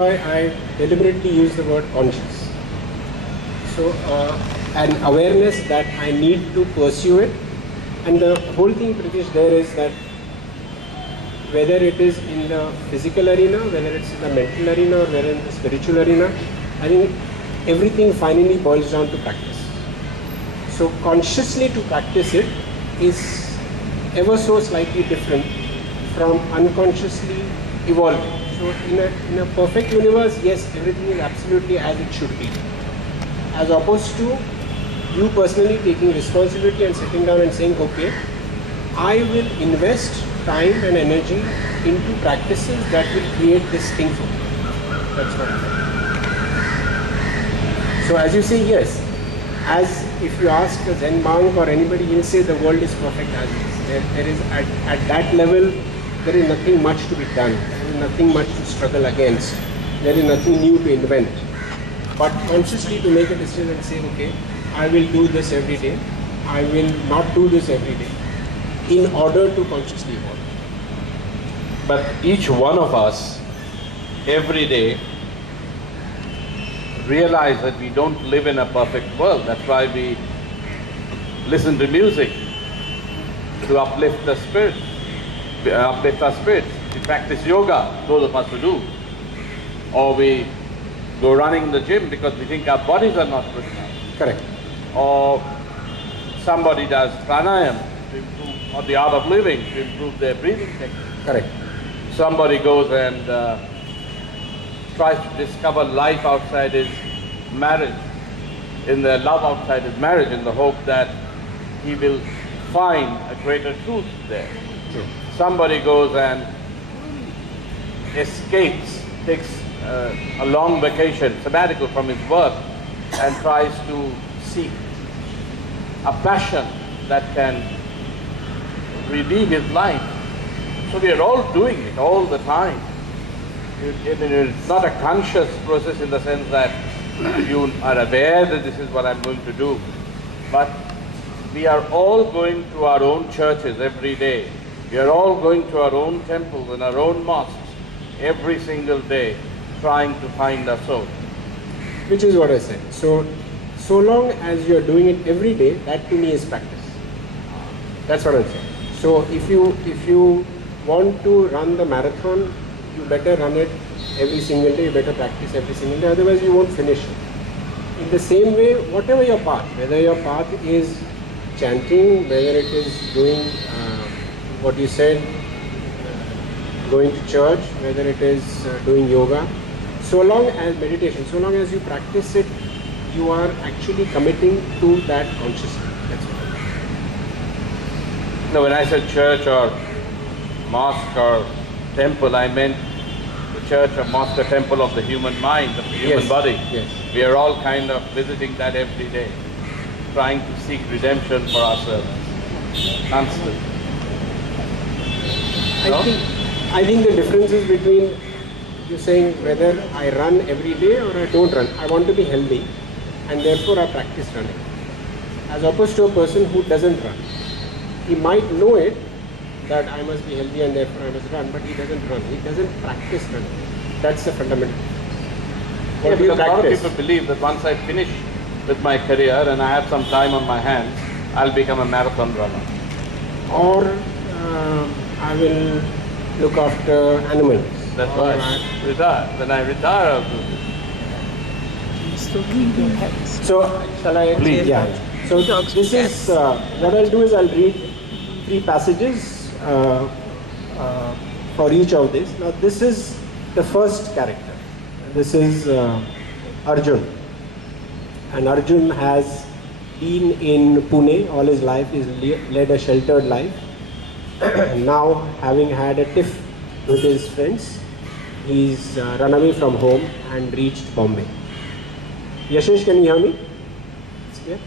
I deliberately use the word conscious. So, an awareness that I need to pursue it, and the whole thing, Pritish, there is that whether it is in the physical arena, whether it's in the mental arena, or whether in the spiritual arena, I think everything finally boils down to practice. So, consciously to practice it is ever so slightly different from unconsciously evolving. So in a perfect universe, yes, everything is absolutely as it should be. As opposed to you personally taking responsibility and sitting down and saying, okay, I will invest time and energy into practices that will create this thing for me. That's what I think. So as you say, yes, as if you ask a Zen monk or anybody, he'll say the world is perfect as it is. There is at that level, there is nothing much to be done. There is nothing much to struggle against. There is nothing new to invent. But consciously to make a decision and say, okay, I will do this every day. I will not do this every day in order to consciously evolve. But each one of us, every day, realize that we don't live in a perfect world. That's why we listen to music, to uplift the spirit. Uplift our spirits. We practice yoga, those of us who do. Or we go running in the gym because we think our bodies are not good enough. Correct. Or somebody does pranayama to improve, or the art of living to improve their breathing technique. Correct. Somebody goes and tries to discover life outside his marriage, in the love outside his marriage, in the hope that he will find a greater truth there. True. Somebody goes and escapes, takes a long vacation, sabbatical from his work, and tries to seek a passion that can redeem his life. So we are all doing it all the time. It's not a conscious process in the sense that you are aware that this is what I'm going to do, but we are all going to our own churches every day. We are all going to our own temples and our own mosques every single day, trying to find our soul. Which is what I said. So long as you are doing it every day, that to me is practice. That's what I'm saying. So if you want to run the marathon, you better run it every single day. You better practice every single day. Otherwise, you won't finish it. In the same way, whatever your path, whether your path is chanting, whether it is doing what you said, going to church, whether it is doing yoga, so long as meditation, so long as you practice it, you are actually committing to that consciously. That's what. No, when I said church or mosque or temple, I meant the church or mosque or temple of the human mind, of the human body. Yes. We are all kind of visiting that every day, trying to seek redemption for ourselves, constantly. I think the difference is between you saying whether I run every day or I don't run. I want to be healthy and therefore I practice running. As opposed to a person who doesn't run. He might know it that I must be healthy and therefore I must run, but he doesn't run. He doesn't practice running. That's the fundamental. Yeah, because a lot of people believe that once I finish with my career and I have some time on my hands, I'll become a marathon runner. Or I will look after animals. That's right. Retire. When I retire, I'll do this. So, shall I? Please. Yeah. So this is what I'll do is I'll read 3 passages for each of these. Now this is the first character. This is Arjun, and Arjun has been in Pune all his life. He's led a sheltered life. Now, having had a tiff with his friends, he's run away from home and reached Bombay. Yashish, can you hear me? It's clear?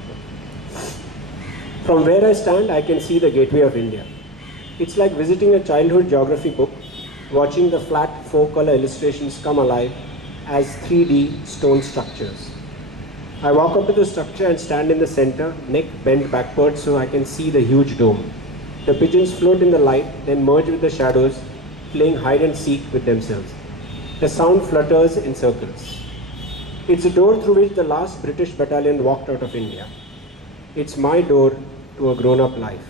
From where I stand, I can see the gateway of India. It's like visiting a childhood geography book, watching the flat 4-color illustrations come alive as 3D stone structures. I walk up to the structure and stand in the center, neck bent backward so I can see the huge dome. The pigeons float in the light, then merge with the shadows, playing hide and seek with themselves. The sound flutters in circles. It's a door through which the last British battalion walked out of India. It's my door to a grown-up life.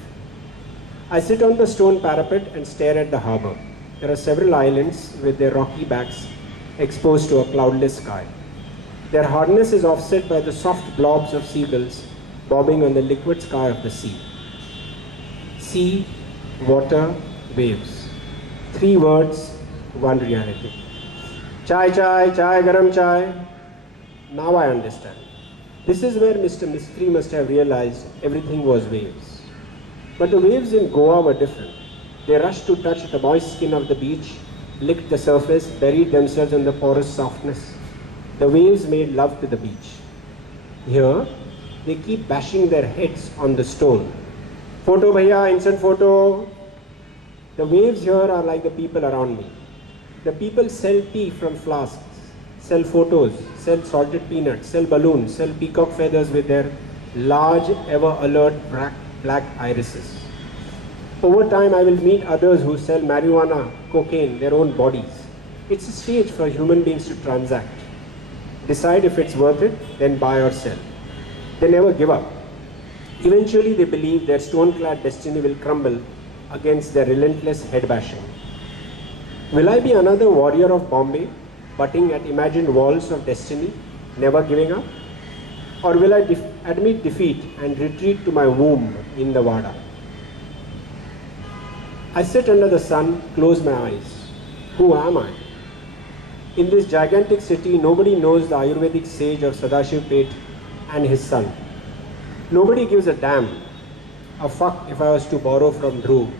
I sit on the stone parapet and stare at the harbour. There are several islands with their rocky backs exposed to a cloudless sky. Their hardness is offset by the soft blobs of seagulls bobbing on the liquid sky of the sea. Sea, water, waves. 3 words, 1 reality. Chai, chai, chai, garam chai. Now I understand. This is where Mr. Mistry must have realized everything was waves. But the waves in Goa were different. They rushed to touch the moist skin of the beach, licked the surface, buried themselves in the porous softness. The waves made love to the beach. Here, they keep bashing their heads on the stone. Photo bhaiya, instant photo. The waves here are like the people around me. The people sell tea from flasks, sell photos, sell salted peanuts, sell balloons, sell peacock feathers with their large, ever-alert black irises. Over time, I will meet others who sell marijuana, cocaine, their own bodies. It's a stage for human beings to transact. Decide if it's worth it, then buy or sell. They never give up. Eventually, they believe their stone-clad destiny will crumble against their relentless head bashing. Will I be another warrior of Bombay, butting at imagined walls of destiny, never giving up? Or will I admit defeat and retreat to my womb in the Wada? I sit under the sun, close my eyes. Who am I? In this gigantic city, nobody knows the Ayurvedic sage of Sadashiv Peth and his son. Nobody gives a damn, a fuck if I was to borrow from Dhruv,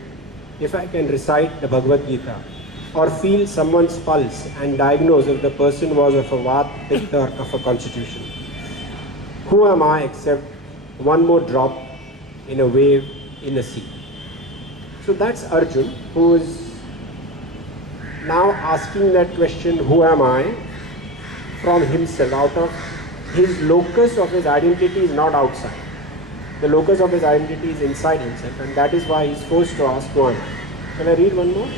if I can recite the Bhagavad Gita, or feel someone's pulse and diagnose if the person was of a Vat, Pitta or Kapha constitution. Who am I except one more drop in a wave in the sea? So that's Arjun, who is now asking that question, who am I, from himself, out of his locus of his identity is not outside. The locus of his identity is inside himself, and that is why he is forced to ask, who am I? Can I read one more?